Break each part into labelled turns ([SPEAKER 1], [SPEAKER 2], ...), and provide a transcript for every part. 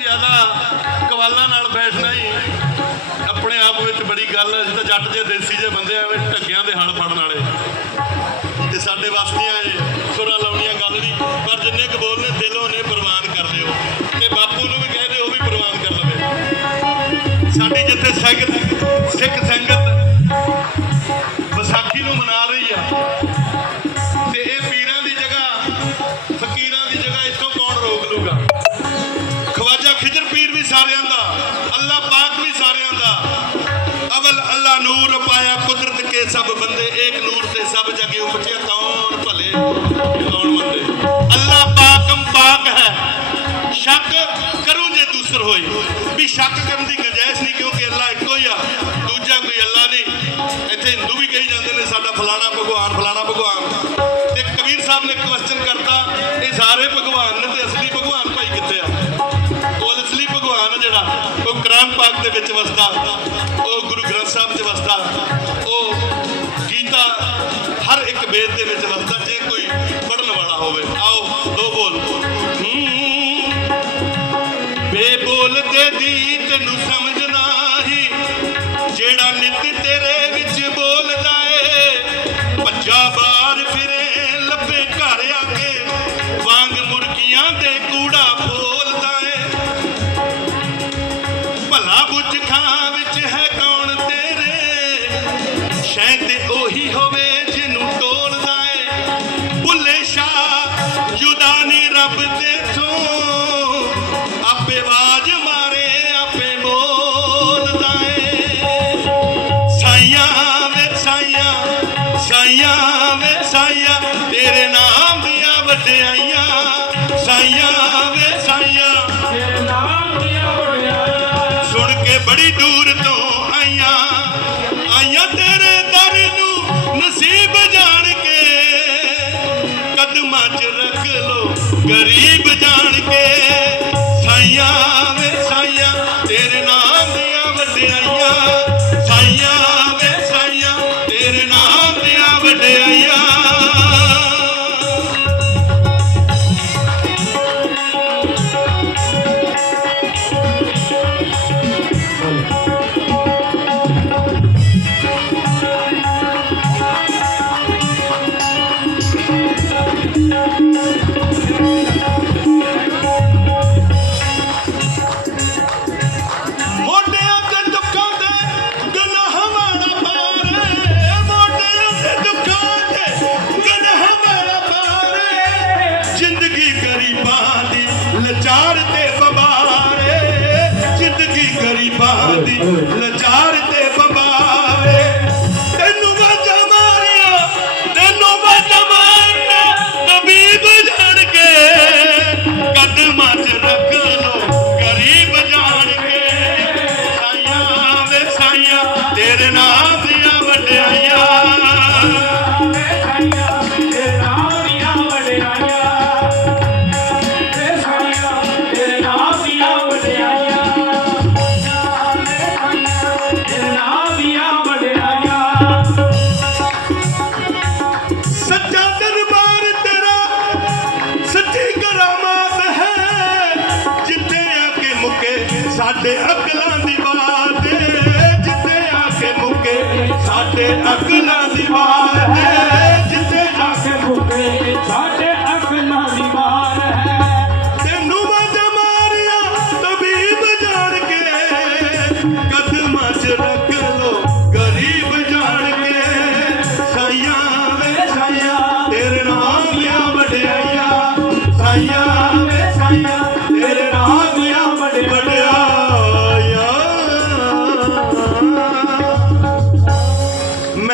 [SPEAKER 1] ਜ਼ਿਆਦਾ ਕਵਾਲਾਂ ਨਾਲ ਬੈਠਣਾ ਹੀ ਆਪਣੇ ਆਪ ਵਿੱਚ ਬੜੀ ਗੱਲ ਹੈ, ਜਿੱਦਾਂ ਜੱਟ ਜੇ ਦੇਸੀ ਜੇ ਬੰਦੇ ਆਵੇ ਢੱਗਿਆਂ ਦੇ ਹਲ ਫੜਨ ਵਾਲੇ। ਤੇ ਸਾਡੇ ਵਾਸਤੇ ਇਹ ਸੁਰਾਂ ਲਾਉਣੀਆਂ ਗੱਲ ਨਹੀਂ, ਪਰ ਜਿੰਨੇ ਕੁ ਬੋਲਨੇ, ਦਿਲੋਂ ਨੇ ਪ੍ਰਵਾਨ ਕਰ ਦਿਓ ਤੇ ਬਾਪੂ ਨੂੰ ਵੀ ਕਹਿੰਦੇ ਉਹ ਵੀ ਪ੍ਰਵਾਨ ਕਰ ਲਵੇ। ਸਾਡੀ ਜਿੱਥੇ ਸੰਗਤ ਸਿੱਖ ਸੰਗਤ ਨੂਰ ਪਾਇਆ ਕੁਦਰਤ ਕੇ ਸਭ ਬੰਦੇ, ਏਕ ਨੂਰ ਤੇ ਸਭ ਜਗੇ ਉਪਜੇ ਕੌਣ ਭਲੇ। ਕੌਣ ਮੰਦੇ। ਅੱਲਾ ਪਾਕਮ ਪਾਕ ਹੈ। ਸ਼ੱਕ ਕਰੂ ਜੇ ਦੂਸਰ ਹੋਈ। ਵੀ ਸ਼ੱਕ ਕਰਨ ਦੀ ਗੁੰਜਾਇਸ਼ ਨਹੀਂ, ਕਿਉਂਕਿ ਅੱਲਾ ਇੱਕੋ ਹੀ ਆ। ਦੂਜਾ ਕੋਈ ਅੱਲਾ ਨਹੀਂ। ਇੱਥੇ ਹਿੰਦੂ ਵੀ ਕਹੀ ਜਾਂਦੇ ਨੇ, ਸਾਡਾ ਫਲਾਣਾ ਭਗਵਾਨ ਫਲਾਣਾ ਭਗਵਾਨ ਤੇ। ਕਬੀਰ ਸਾਹਿਬ ਨੇ ਕੁਐਸਚਨ ਕਰਤਾ, ਇਹ ਸਾਰੇ ਭਗਵਾਨ ਨੇ ਤੇ ਅਸਲੀ ਭਗਵਾਨ ਭਾਈ ਕਿੱਥੇ ਆ? ਉਹ ਅਸਲੀ ਭਗਵਾਨ ਜਿਹੜਾ, ਉਹ ਕੁਰਾਨ ਪਾਕ ਦੇ ਵਿੱਚ ਵਸਦਾ। ਗ੍ਰੰਥ ਸਾਹਿਬ 'ਚ ਵਸਦਾ, ਉਹ ਗੀਤਾ ਹਰ ਇੱਕ ਵੇਦ ਦੇ ਵਿੱਚ ਵਸਦਾ, ਜੇ ਕੋਈ ਪੜਨ ਵਾਲਾ ਹੋਵੇ। ਆਓ, ਦੋ ਬੋਲ। ਬੇਬੋਲ ਦੇ ਦੀ ਤੈਨੂੰ ਸਮਝ ਨਹੀਂ ਜਿਹੜਾ ਨਿਤ শ্যাতে ওহি হবে ਕਦਮਾਂ 'ਚ ਰੱਖ ਲੋ ਗਰੀਬ ਜਾਣ ਕੇ ਸਾਈਆਂ ਵੇ ਸਾਈਆਂ, ਤੇਰੇ ਨਾਮ ਦੀਆਂ ਵਡਿਆਈਆਂ। ਸਾਈਆਂ ਵੇ ਸਾਈਆਂ, ਤੇਰੇ ਨਾਮ ਦੀਆਂ ਵਡਿਆਈਆਂ। अपना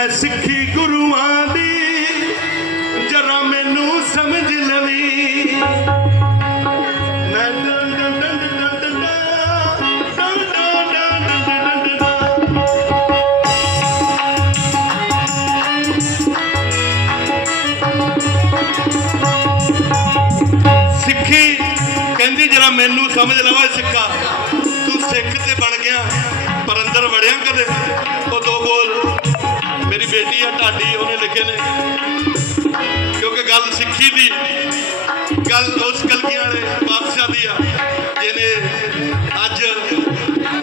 [SPEAKER 1] ਹੈ ਸਿੱਖੀ ਗੁਰੂਆਂ ਦੀ ਜਰਾ ਮੈਨੂੰ ਸਮਝ ਲਵੀ ਸਿੱਖੀ ਕਹਿੰਦੀ ਜਰਾ ਮੈਨੂੰ ਸਮਝ ਲਵਾ ਸਿੱਖਾ ਤੂੰ ਸਿੱਖ ਤੇ ਬਣ ਗਿਆ ਪਰ ਅੰਦਰ ਵੜਿਆ ਕਦੇ ਉਹ ਦੋ ਬੋਲ ਬੇਟੀ ਆ, ਢਾਡੀ ਉਹਨੇ ਲਿਖੇ ਨੇ। ਕਿਉਂਕਿ ਗੱਲ ਸਿੱਖੀ ਦੀ, ਗੱਲ ਉਸ ਕਲਗੀਆਂ ਵਾਲੇ, ਬਾਦਸ਼ਾਹ ਦੀ ਆ, ਜਿਹਨੇ ਅੱਜ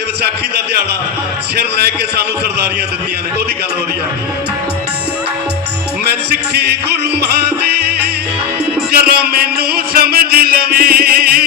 [SPEAKER 1] ਇਹ ਵਿਸਾਖੀ ਦਾ ਦਿਹਾੜਾ ਸਿਰ ਲੈ ਕੇ ਸਾਨੂੰ ਸਰਦਾਰੀਆਂ ਦਿੱਤੀਆਂ ਨੇ, ਉਹਦੀ ਗੱਲ ਹੋ। ਰਹੀ ਆ ਮੈਂ ਸਿੱਖੀ ਗੁਰੂ ਦੀ, ਜਰਾ ਮੈਨੂੰ ਸਮਝ ਲਵੀ।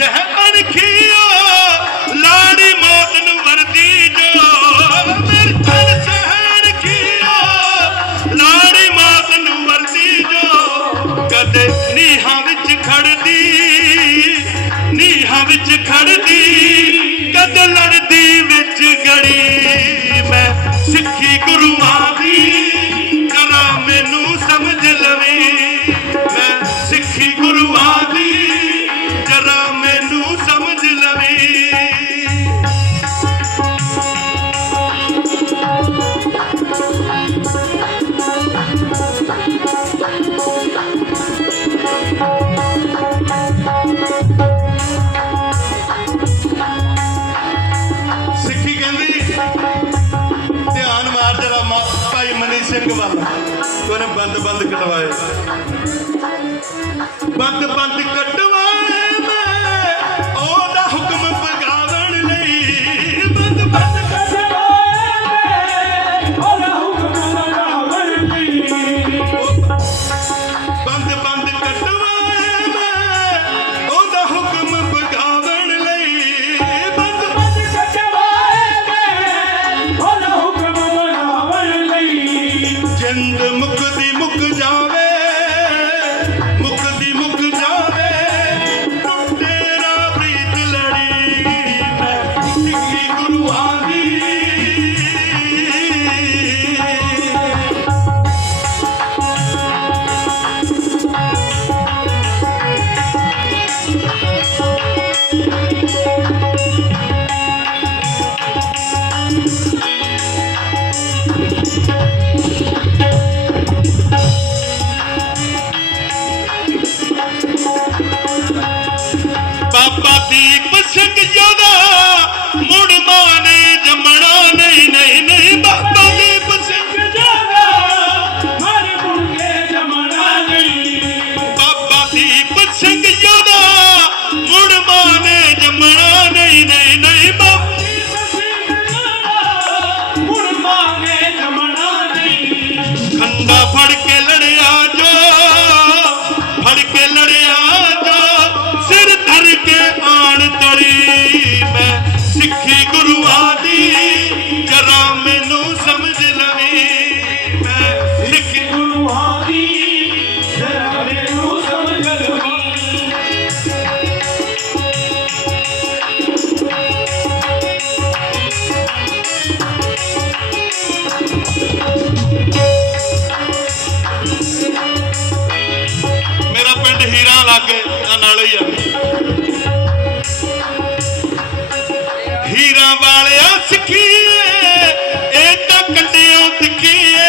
[SPEAKER 1] ਅਣਸ ਹੈ ਲਾੜੀ ਮੌਤ ਨੂੰ ਵਰਦੀ ਜੋ ਮੇਰੀ ਅਣਸ ਹੈ ਅਣਖੀਓ ਲਾੜੀ ਮੌਤ ਨੂੰ ਵਰਦੀ ਜੋ ਕਦੇ ਨੀਹਾਂ ਵਿੱਚ ਖੜਦੀ, ਨੀਹਾਂ ਵਿੱਚ ਖੜਦੀ, ਕਦੇ ਲੜਦੀ ਵਿੱਚ ਗੜੀ। ਮਨੀ ਸਿੰਘ ਉਹਨੇ ਬੰਦ ਬੰਦ ਕਟਵਾਏ ਬੰਦ ਬੰਦ ਕਟਵਾਏ
[SPEAKER 2] என்று
[SPEAKER 1] ਲੱਗ ਗਏ ਤਾਂ ਹੀ ਆ। ਹੀਰਾ ਵਾਲਿਆ ਸਿੱਖੀਏ ਇਹ ਤਾਂ ਕੱਢਿਓ ਸਿੱਖੀਏ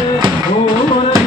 [SPEAKER 3] ਜੈ ਜੈ ਜੈ ਹੋਰ